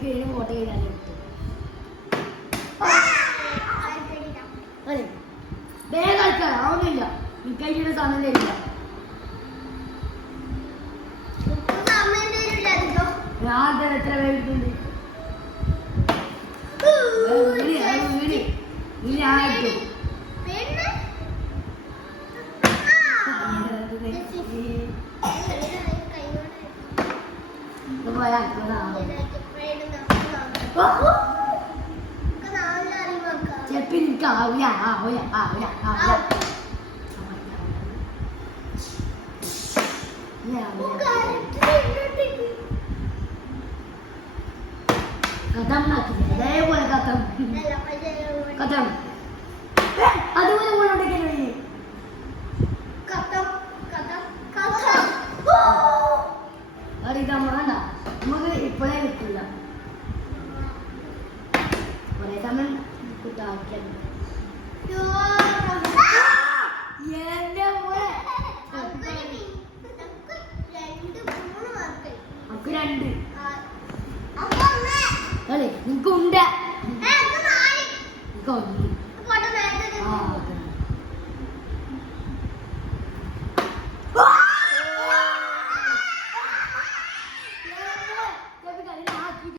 കളിക്ക് ഫോട്ടോ ചെയ്താൽ വേഗം കളിക്കാൻ ആവുന്നില്ല. എനിക്ക് അതിൻ്റെ സമയം തരില്ല. ഞാൻ എത്ര പേരുണ്ട് ചെപ്പിനിക്കാവില്ല. ആവില്ല ആവില്ല ആവില്ല കഥം അതേപോലെ കഥം കഥം അതുപോലെ കൊണ്ടുണ്ടെങ്കിൽ അറിയാൻ വേണ്ട. നമുക്ക് ഇപ്പോഴേ കിട്ടില്ല. കുറേ സമയം കിട്ടാക്കിയത് നമുക്ക് രണ്ട് അല്ലേ? നിനക്കുണ്ട്.